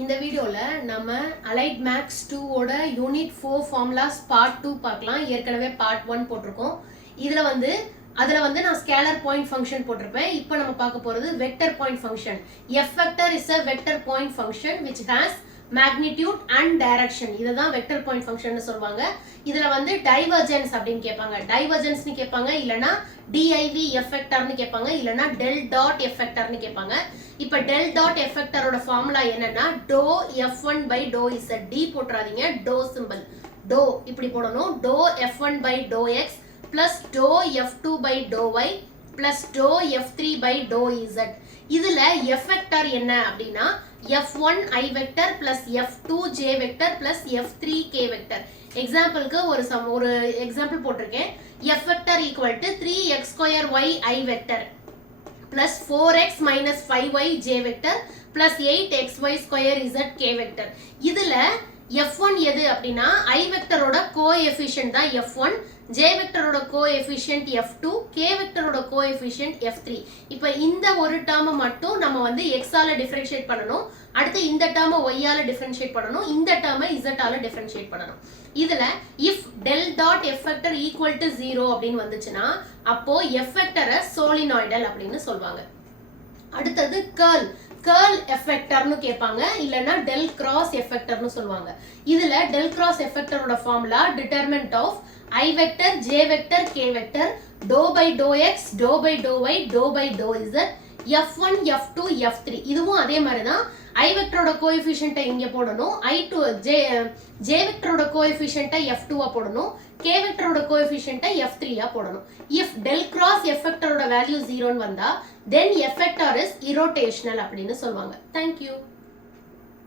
இந்த வீடியோல நம்ம Allied Max 2 ஓட யூனிட் 4 ஃபார்முலாஸ் பார்ட் 2 பார்க்கலாம். ஏற்கனவே பார்ட் 1 போட்டிருக்கோம். அதுல வந்து நான் ஸ்கேலர் பாயிண்ட் ஃபங்க்ஷன் போட்டிருப்பேன். இப்போ நம்ம பார்க்க போறது vector point function. F vector is a vector point function which has magnitude and direction. இதுதான் வெக்டர் பாயிண்ட் ஃபங்க்ஷன் சொல்வாங்க. இதுல வந்து டைவர்ஜென்ஸ் அப்படின்னு கேட்பாங்க. டைவர்ஜென்ஸ்னு கேட்பாங்க, இல்லனா div F vectorனு கேட்பாங்க, இல்லனா del dot F vectorனு கேட்பாங்க. இப்போ del dot F vectorோட ஃபார்முலா என்னன்னா dou F1 by dou Z. d போட்றாதீங்க, dou symbol. dou இப்படி போடணும். dou F1 by dou X plus dou F2 by dou Y plus dou F3 by dou Z. இதுல F vector என்ன அப்படின்னா F1 I vector plus F2 J vector plus F3 K vector. எக்ஸாம்பிளுக்கு ஒரு example போட்டிருக்கேன். F vector equal to 3x square y I vector plus 4x minus 5y J vector plus 8xy square Z K vector. இதுல F1 எது அப்படின்னா I வெக்டரோட coefficient தான் F1, J வெக்டரோட coefficient F2, K வெக்டரோட coefficient F3. இப்போ இந்த ஒரு டேர்மை மட்டும் நம்ம வந்து x ஆல டிஃபரன்ஷியேட் பண்ணணும். அடுத்து இந்த டேர்மை y ஆல டிஃபரன்ஷியேட் பண்ணணும். இந்த டேர்மை z ஆல டிஃபரன்ஷியேட் பண்ணணும். இதுல if del dot F vector equal to 0 அப்படின்னு வந்துச்சுன்னா அப்போ F vector சோலினாய்டல் அப்படின்னு சொல்வாங்க. அடுத்தது curl F vectorனு கேட்பாங்க, இல்லனா del cross F vectorனு சொல்வாங்க. இதுல del cross F vectorோட formula determinant of I vector J vector K vector dou by dou X dou by dou Y dou by dou Z F1 F2 F3. இதுவும் அதே மாதிரி தான். I வெக்டரோட கோஎஃபிஷியன்ட்டை இங்க போடணும். J வெக்டரோட கோஎஃபிஷியன்ட்டை F2 ஆ போடணும். K வெக்டரோட கோஎஃபிஷியன்ட்டை F3 ஆ போடணும். if del cross F வெக்டரோட value 0 ன்னு வந்தா then F vector is irrotational அப்படின்னு சொல்வாங்க. Thank you.